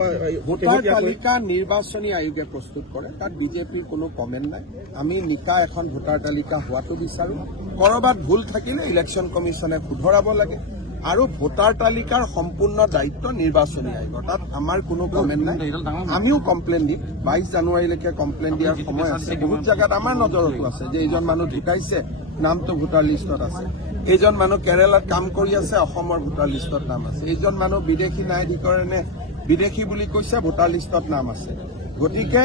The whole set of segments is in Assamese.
ভোটাৰ তালিকা নিৰ্বাচনী আয়োগে প্ৰস্তুত কৰে, তাত বিজেপিৰ কোনো কমেণ্ট নাই। আমি নিকা এখন ভোটাৰ তালিকা হোৱাটো বিচাৰো। কৰবাত ভুল থাকিলে ইলেকশ্যন কমিশ্যনে শুধৰাব লাগে আৰু ভোটাৰ তালিকাৰ সম্পূৰ্ণ দায়িত্ব নিৰ্বাচনী আয়োগৰ, তাত আমাৰ কোনো কমেণ্ট নাই। আমিও কমপ্লেইন দিম, 22 জানুৱাৰীলৈকে কমপ্লেইন দিয়াৰ সময় আছে। বহুত জেগাত আমাৰ নজৰতো আছে যে এইজন মানুহ ঢুকাইছে, নামটো ভোটাৰ লিষ্টত আছে। এইজন মানুহ কেৰালাত কাম কৰি আছে, অসমৰ ভোটাৰ লিষ্টত নাম আছে। এইজন মানুহ বিদেশী ন্যায়াধিকৰণে বিদেশী বুলি কৈছে, ভোটাৰ লিষ্টত নাম আছে। গতিকে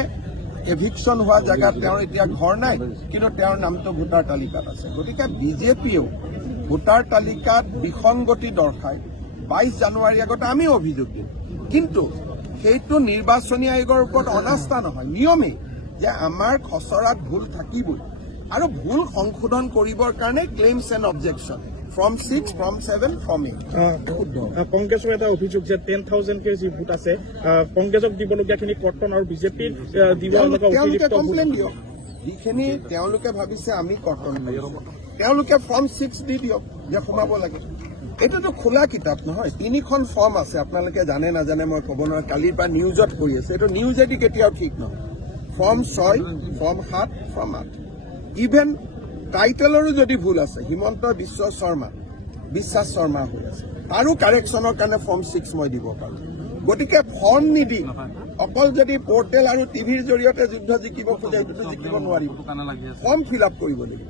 এভিকশ্যন হোৱা জেগাত তেওঁৰ এতিয়া ঘৰ নাই, কিন্তু তেওঁৰ নামটো ভোটাৰ তালিকাত আছে। গতিকে বিজেপিয়েও ভোটাৰ তালিকাত বিসংগতি দৰ্শাই 22 জানুৱাৰীৰ আগতে আমিও অভিযোগ দিম, কিন্তু সেইটো নিৰ্বাচনী আয়োগৰ ওপৰত অনাস্থা নহয়, নিয়মেই যে আমাৰ খচৰাত ভুল থাকিবই আৰু ভুল সংশোধন কৰিবৰ কাৰণে claims and objection from 6, from 7, from 8 শুদ্ধ। কংগ্ৰেছৰ এটা অভিযোগ যে 10,000কে যি ভোট আছে কংগ্ৰেছক দিবলগীয়াখিনি কৰ্তন আৰু বিজেপিৰ তেওঁলোকে কমপ্লেইন দিয়ক। যিখিনি তেওঁলোকে ভাবিছে আমি কৰ্তন দিম, তেওঁলোকে ফৰ্ম 6 দি দিয়ক যে সোমাব লাগে। এইটোতো খোলা কিতাপ নহয়, 3খন ফৰ্ম আছে। আপোনালোকে জানে নাজানে মই ক'ব নোৱাৰো, কালিৰ পৰা নিউজত কৰি আছে। এইটো নিউজেদি কেতিয়াও ঠিক নহয়। Form 6, form 7, form 8। ইভেন টাইটেলৰো যদি ভুল আছে, হিমন্ত বিশ্বাস শৰ্মা হৈ আছে, তাৰো কাৰেকশ্যনৰ কাৰণে ফৰ্ম 6 মই দিব পাৰোঁ। গতিকে ফৰ্ম নিদি অকল যদি পৰ্টেল আৰু টিভিৰ জৰিয়তে যুদ্ধ জিকিব খোজে, সেইটোতো জিকিব নোৱাৰিব। ফৰ্ম ফিল আপ কৰিব লাগিব।